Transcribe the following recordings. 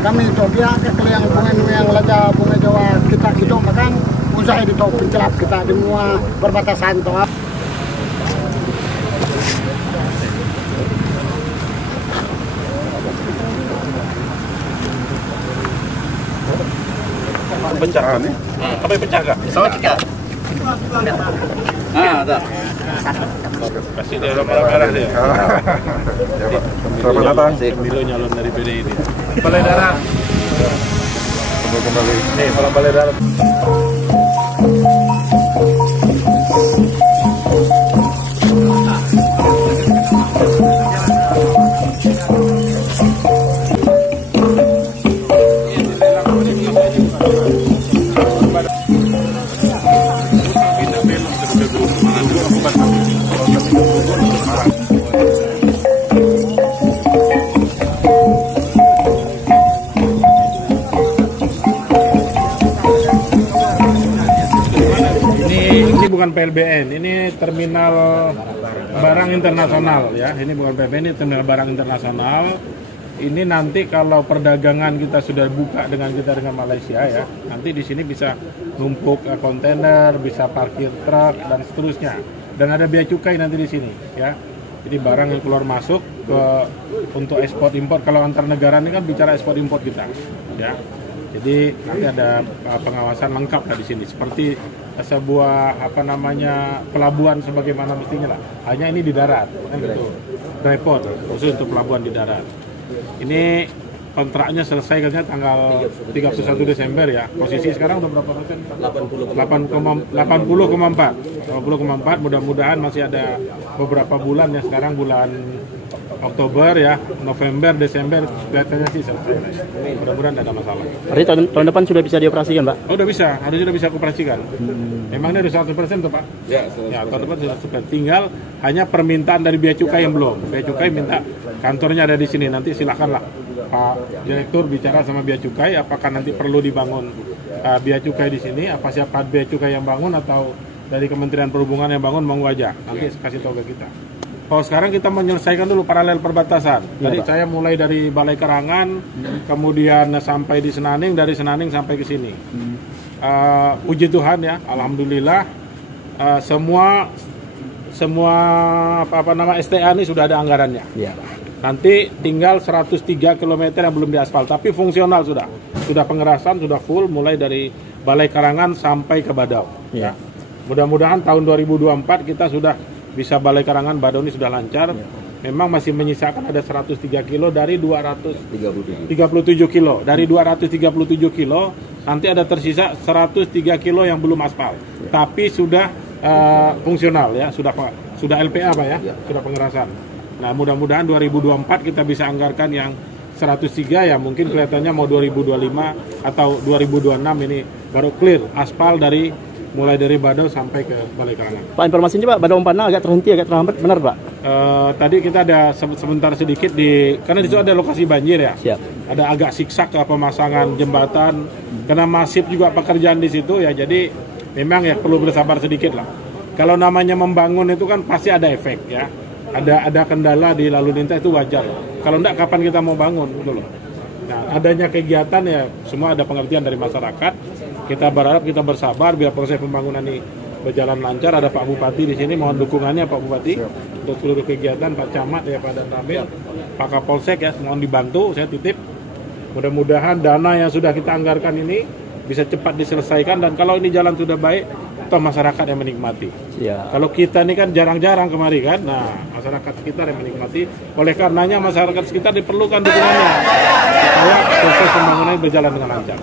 kami itu dia kekeliang bunga yang laja bunga Jawa kita itu makan usai di topi celap kita di semua perbatasan toh. Pecah kan ya? Apa yang pecah kak? Pesawat cekak. Ada. Kasih dia orang merah dia. Ya Pak, selamat datang. Milo nyalon dari PD ini. Balai darat. Kembali. Nih, kalau balai darat. Ini bukan PLBN, ini terminal barang internasional ya. Ini bukan PLBN, ini terminal barang internasional. Ini nanti kalau perdagangan kita sudah buka dengan Malaysia ya, nanti di sini bisa numpuk kontainer, bisa parkir truk dan seterusnya. Dan ada bea cukai nanti di sini ya. Jadi barang yang keluar masuk untuk ekspor impor, kalau antar negara ini kan bicara ekspor impor kita ya. Jadi nanti ada pengawasan lengkap lah di sini, seperti sebuah pelabuhan sebagaimana mestinya lah. Hanya ini di darat, kan gitu. Dry port khusus untuk pelabuhan di darat. Ini kontraknya selesai katanya tanggal 31 Desember ya. Posisi sekarang udah berapa persen? 80,4. Mudah-mudahan masih ada beberapa bulan ya, sekarang bulan Oktober ya, November, Desember kelihatannya sih selesai. Mudah-mudahan tidak ada masalah. Berarti tahun depan sudah bisa dioperasikan, Pak? Oh, udah bisa, harusnya sudah bisa operasikan. Memangnya udah 100% tuh Pak? Ya, tahun depan sudah 100%. Tinggal hanya permintaan dari bea cukai yang belum. Bea cukai minta kantornya ada di sini. Nanti silakanlah Pak Direktur bicara sama bea cukai, apakah nanti perlu dibangun bea cukai di sini? Apa siapa bea cukai yang bangun atau dari Kementerian Perhubungan yang bangun, monggo aja. Nanti kasih tahu ke kita. Oh, sekarang kita menyelesaikan dulu paralel perbatasan. Tadi saya mulai dari Balai Karangan, kemudian sampai di Senaning, dari Senaning sampai ke sini. Puji Tuhan ya, alhamdulillah semua STA ini sudah ada anggarannya. Ya. Nanti tinggal 103 km yang belum diaspal, tapi fungsional sudah pengerasan, sudah full mulai dari Balai Karangan sampai ke Badau. Ya. Mudah-mudahan tahun 2024 kita sudah bisa Balai Karangan Badau ini sudah lancar. Memang masih menyisakan ada 103 kilo dari 237 kilo. Dari 237 kilo nanti ada tersisa 103 kilo yang belum aspal. Tapi sudah fungsional ya, sudah LPA Pak ya, sudah pengerasan. Nah, mudah-mudahan 2024 kita bisa anggarkan yang 103 ya, mungkin kelihatannya mau 2025 atau 2026 ini baru clear aspal mulai dari Badau sampai ke Balai Karangan. Pak, informasinya Pak, Badau Umpana agak terhenti, agak terhambat, benar Pak? Tadi kita ada sebentar sedikit karena di situ ada lokasi banjir ya. Siap. Ada agak siksak pemasangan jembatan, karena masif juga pekerjaan di situ ya, jadi memang ya perlu bersabar sedikit lah. Kalau namanya membangun itu kan pasti ada efek ya. Ada kendala di lalu lintas itu wajar. Kalau enggak, kapan kita mau bangun gitu loh. Nah, adanya kegiatan ya semua ada pengertian dari masyarakat. Kita berharap, kita bersabar biar proses pembangunan ini berjalan lancar. Ada Pak Bupati di sini, mohon dukungannya Pak Bupati untuk seluruh kegiatan, Pak Camat ya, Pak Danramil, Pak Kapolsek ya, mohon dibantu, saya titip. Mudah-mudahan dana yang sudah kita anggarkan ini bisa cepat diselesaikan, dan kalau ini jalan sudah baik, toh masyarakat yang menikmati. Ya. Kalau kita ini kan jarang-jarang kemari kan, nah masyarakat sekitar yang menikmati. Oleh karenanya masyarakat sekitar diperlukan dukungannya supaya proses pembangunan berjalan dengan lancar.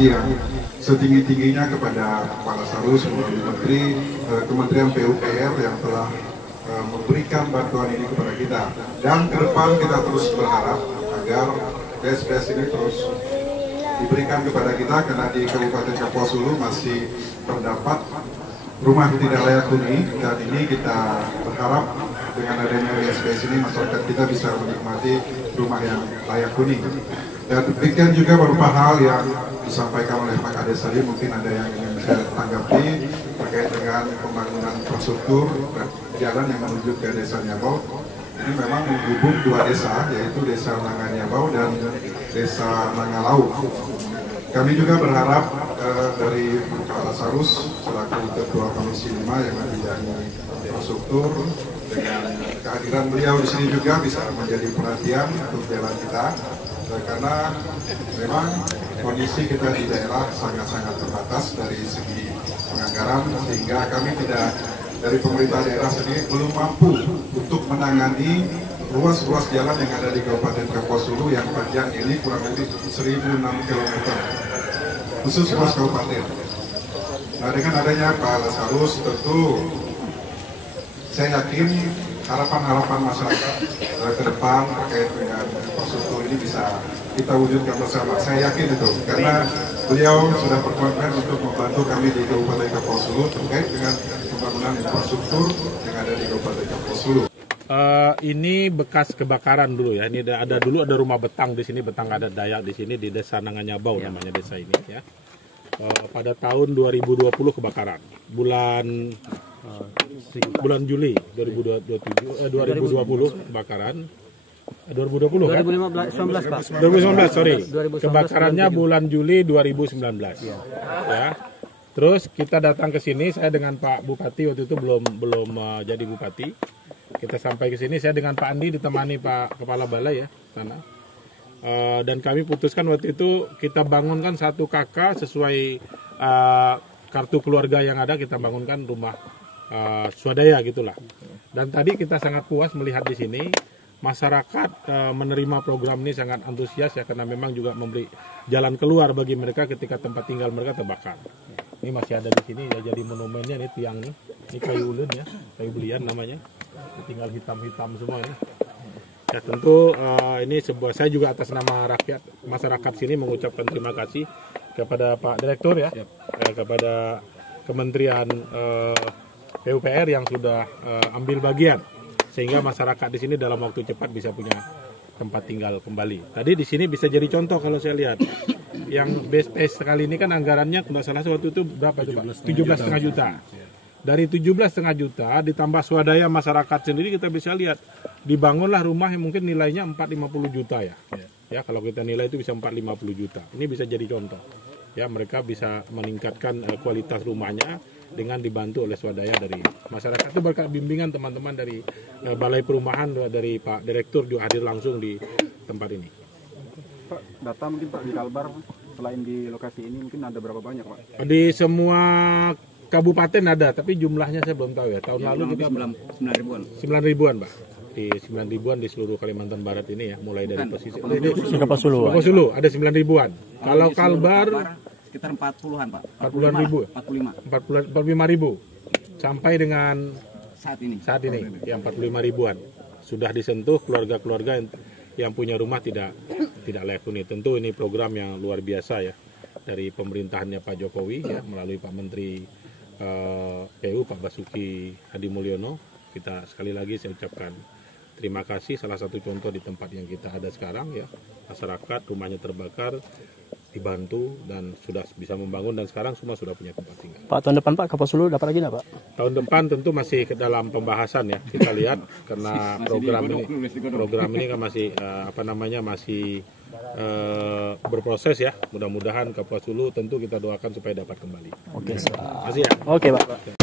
kasih yang setinggi-tingginya kepada Kepala Sarus melalui Menteri Kementerian PUPR yang telah memberikan bantuan ini kepada kita. Dan ke depan kita terus berharap agar BSBS ini terus diberikan kepada kita, karena di Kabupaten Kapuas Hulu masih terdapat rumah tidak layak huni, dan ini kita berharap dengan adanya BSBS ini masyarakat kita bisa menikmati rumah yang layak huni. Dan demikian juga beberapa hal yang disampaikan oleh Pak Kades tadi, mungkin ada yang ingin saya tanggapi terkait dengan pembangunan infrastruktur jalan yang menuju ke Desa Nyabau. Ini memang menghubung dua desa, yaitu Desa Nanganyabau dan Desa Nangalau. Kami juga berharap dari Kepala Sarus selaku Ketua Komisi 5 yang membidangi infrastruktur, dengan kehadiran beliau di sini juga bisa menjadi perhatian untuk jalan kita, karena memang kondisi kita di daerah sangat-sangat terbatas dari segi penganggaran, sehingga kami tidak, dari pemerintah daerah sendiri belum mampu untuk menangani ruas-ruas jalan yang ada di Kabupaten Kapuas Hulu yang panjang ini kurang lebih 1.006 km, khusus ruas kabupaten. Nah, dengan adanya Pak Lasarus, tentu saya yakin harapan-harapan masyarakat ke depan terkait dengan infrastruktur ini bisa kita wujudkan bersama. Saya yakin itu, karena beliau sudah berkomitmen untuk membantu kami di Kabupaten Kapuas Hulu terkait dengan pembangunan infrastruktur yang ada di Kabupaten Kapuas Hulu. Ini bekas kebakaran dulu ya. Ini dulu ada rumah betang di sini, betang adat Dayak di sini di Desa Nanganyabau namanya desa ini ya. Pada tahun 2020 kebakaran. Bulan Juli 2020 kebakaran. 2020 kan? 2019 Pak. 2019 sorry. Kebakarannya bulan Juli 2019. Ya. Terus kita datang ke sini, saya dengan Pak Bupati waktu itu belum jadi bupati. Kita sampai ke sini, saya dengan Pak Andi ditemani Pak Kepala Balai ya sana. Dan kami putuskan waktu itu kita bangunkan satu KK sesuai kartu keluarga yang ada, kita bangunkan rumah swadaya gitulah. Dan tadi kita sangat puas melihat di sini masyarakat menerima program ini sangat antusias ya, karena memang juga memberi jalan keluar bagi mereka ketika tempat tinggal mereka terbakar. Ini masih ada di sini ya, jadi monumennya ini tiang nih, ini kayu ulun ya, kayu belian namanya, tinggal hitam-hitam semua ini. Ya tentu ini sebuah, saya juga atas nama rakyat masyarakat sini mengucapkan terima kasih kepada Pak Direktur ya, kepada Kementerian PUPR yang sudah ambil bagian sehingga masyarakat di sini dalam waktu cepat bisa punya tempat tinggal kembali. Tadi di sini bisa jadi contoh kalau saya lihat. Yang BSBS kali ini kan anggarannya kalau salah waktu itu berapa itu Pak? 17,5 juta. Dari 17,5 juta ditambah swadaya masyarakat sendiri, kita bisa lihat dibangunlah rumah yang mungkin nilainya 450 juta ya. Ya kalau kita nilai itu bisa 450 juta. Ini bisa jadi contoh. Ya mereka bisa meningkatkan kualitas rumahnya dengan dibantu oleh swadaya dari masyarakat. Itu berkat bimbingan teman-teman dari Balai Perumahan, dari Pak Direktur juga hadir langsung di tempat ini. Pak, data mungkin Pak di Kalbar selain di lokasi ini mungkin ada berapa banyak Pak? Di semua kabupaten ada, tapi jumlahnya saya belum tahu ya. Tahun lalu kita 9 ribuan. 9 ribuan Pak. Di 9 ribuan di seluruh Kalimantan Barat ini ya, mulai dari pesisir. Kapuas Hulu. Kapuas Hulu ada 9 ribuan. Kalau Kalbar Sekitar 40-an Pak. 40-an ribu. 45 ribu. Sampai dengan Saat ini ya 45 ribuan. Sudah disentuh keluarga-keluarga yang punya rumah tidak layak huni. Tentu ini program yang luar biasa ya dari pemerintahannya Pak Jokowi ya, melalui Pak Menteri PU Pak Basuki Hadi Mulyono. Kita sekali lagi saya ucapkan terima kasih. Salah satu contoh di tempat yang kita ada sekarang ya, masyarakat rumahnya terbakar dibantu dan sudah bisa membangun, dan sekarang semua sudah punya tempat tinggal. Pak, tahun depan Pak Kapuas Hulu dapat lagi nggak Pak? Tahun depan tentu masih ke dalam pembahasan ya, kita lihat karena program ini kan masih masih berproses ya. Mudah-mudahan Kapuas Hulu tentu kita doakan supaya dapat kembali. Oke, Terima kasih ya. Oke Pak.